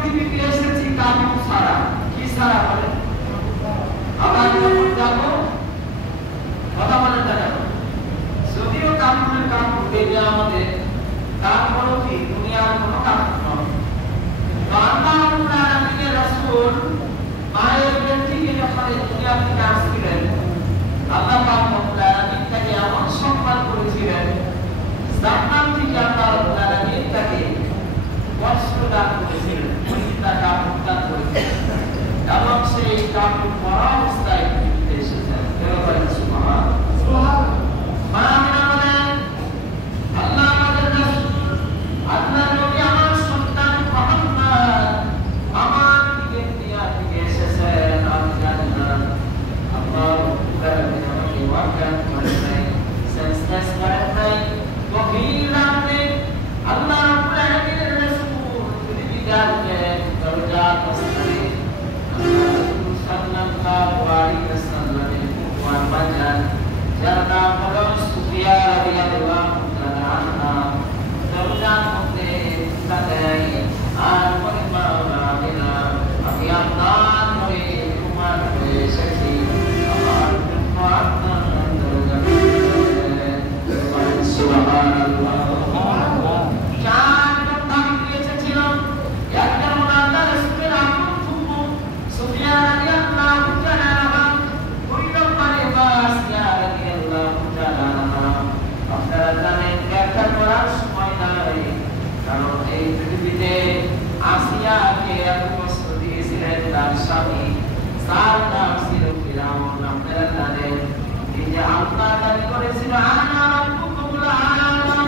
পৃথিবীতে এসেছি কাপড় ছাড়া, কি ছাড়া বলে? আবার যখন যাবো কথা বলেন না কেন? যদিও কাপড়ের কাপড় দেবে আমাদের, তারপরও কি দুনিয়ার কোনো কাপড় নয়। আল্লাহ রাব্বুল আলামিনের রাসূল মায়ের পেট থেকে যখন দুনিয়া থেকে আসছিলেন, আল্লাহ পাক রব্বুল আলামিন তাকে এমন সম্মান করেছিলেন, জান্নাত থেকে আল্লাহ রাব্বুল আলামিন তাকে বস্ত্র দান করেছিলেন, তার কাপড় দান করেছিলেন, এবং সেই কাপড় পরা অবস্থায় পৃথিবীতে এসেছেন। সুবহানাল্লাহ। মা আমিনা বলেন, আল্লাহ আমাদের রাসূল, আল্লাহ নবী আমার সন্তান মুহাম্মদ আমার দিকে দুনিয়া থেকে এসেছেন, আমি জানি না আল্লাহ রাব্বুল আলামিন আমাকে ওয়াকাত করেন নাই, সেন্সলেস করেন নাই। গভীর রাতে আল্লাহ রাব্বুল আলামিনের রাসূল পৃথিবীতে দরজা বসলেন, আল্লাহ রাসূল সাল্লাল্লাহু আলাইহি ওয়াসাল্লামের কুয়ার বাজার যার নাম হলো সুফিয়া রাদিয়াল্লাহু তাআলা আনহা, দরজার মধ্যে তাকাই আর বলে, মা আমিনা, আমি আপনার ঘরে তোমার হয়ে এসেছি, আমার জন্য আপনার দরজা খুলে দেন। সুবহানাল্লাহ। চারজন দাবি এসেছিল, একজন হলো আল্লাহ রাসূলের আপন ফুফু সুফিয়া রাদিয়াল্লাহু তাআলা আনহা, দুই নম্বরে আসিয়া রাদিয়াল্লাহু তাআলা আনহা। আপনারা জানেন ব্যাখ্যা করার সময় নাই, কারণ এই পৃথিবীতে আসিয়াকে এত কষ্ট দিয়েছিলেন তার স্বামী, তার নাম ছিল ফিরাউন। আপনারা জানেন এই যে আল্লাহ দাবি করেছিল, আনা রাব্বুকুমুল আ'লা,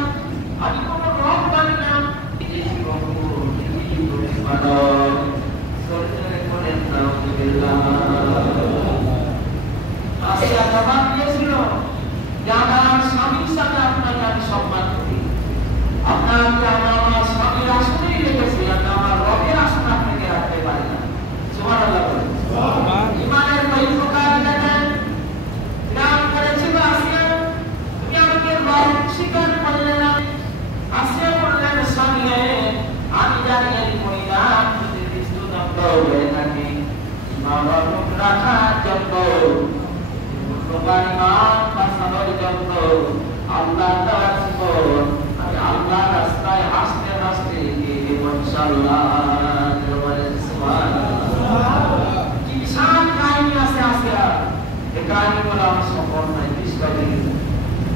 আমি কোনো রব মানি না, এই রব্বুল প্রতিপালক। সরকারে বলেন নাউযুবিল্লাহ। আসিয়া জবাব দিয়েছিল যে আমার স্বামীর সাথে আপনাকে আমি সম্মান করি, আপনাকে আমার স্বামীর আসনেই রেখেছি, আমি আমার রবের আসন আপনাকে রাখতে পারি না। সুবহানাল্লাহ। ইমানের পরিপ্রকাশ দেখেন, নাম করেছিল আসিয়া, তুমি আমাকে রব স্বীকার করলে না। আসিয়া বললেন, স্বামী আমি জানি এই পরিণাম যদি দৃষ্টদণ্ড হয়ে থাকে, ইমান অটুট রাখার জন্য, মূল্যবান ইমান বাঁচানোর জন্য, আল্লাহ তাআলার জীবন আমি আল্লাহর রাস্তায় হাসতে হাসতে দিয়ে দেব ইনশাআল্লাহ। সুবহানাল্লাহ। কি বিশাল কাহিনী আছে আসিয়া, এই কাহিনী বলা আমার সম্ভব নয়, বিষয়টি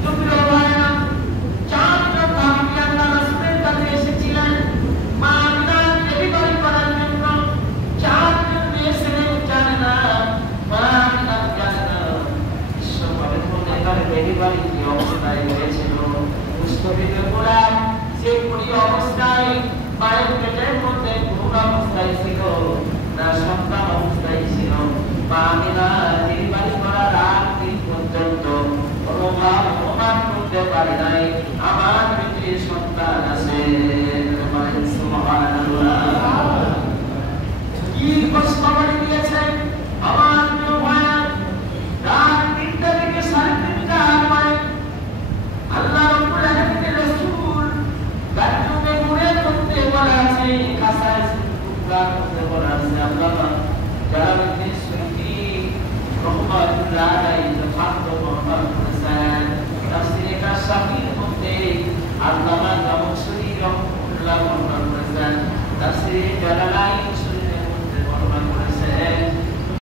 যদিও ভাইরা চারজন দাবি আল্লাহ রাসূলের কাছে এসেছিলেন মা আমিনা ডেলিভারি করার জন্য। চারজন এসেছিলেন, জানে না মা আমিনা জানে না বিশ্বভাবে তার ডেলিভারি কি অবস্থায় হয়েছিল। মুস্তফিদ গোলাম সে পুরী অবস্থায় মায়ের পেটের মধ্যে ভ্রূণ অবস্থায় ছিল না সন্তান অবস্থায় ছিল। মা আমিনা ডেলিভারি করার আগ দিন পর্যন্ত কোনো মা প্রমাণ করতে পারে নাই আমার পেটে সন্তান আছে। সুবহানাল্লাহ। কি কষ্ট করে দিয়েছেন আমার প্রিয় ভাইয়া। রাত ৩টা থেকে ৩:৩০ সময় আল্লাহ রাব্বুল আলামিনের রাসূল গাড়িতে ঘুরে করতে বলা আছে, কাসায় টুকরা করতে বলা আছে। আল্লাহ জালালউদ্দিন সুয়ুতী রহমাতুল্লাহ আলাইহি ফাতহ বর্ণনা করেছেন তাফসীরে কাশফীর মধ্যে। আল্লামা জামশরী রহমাতুল্লাহ বর্ণনা করেছেন তাফসীরে জালালাইন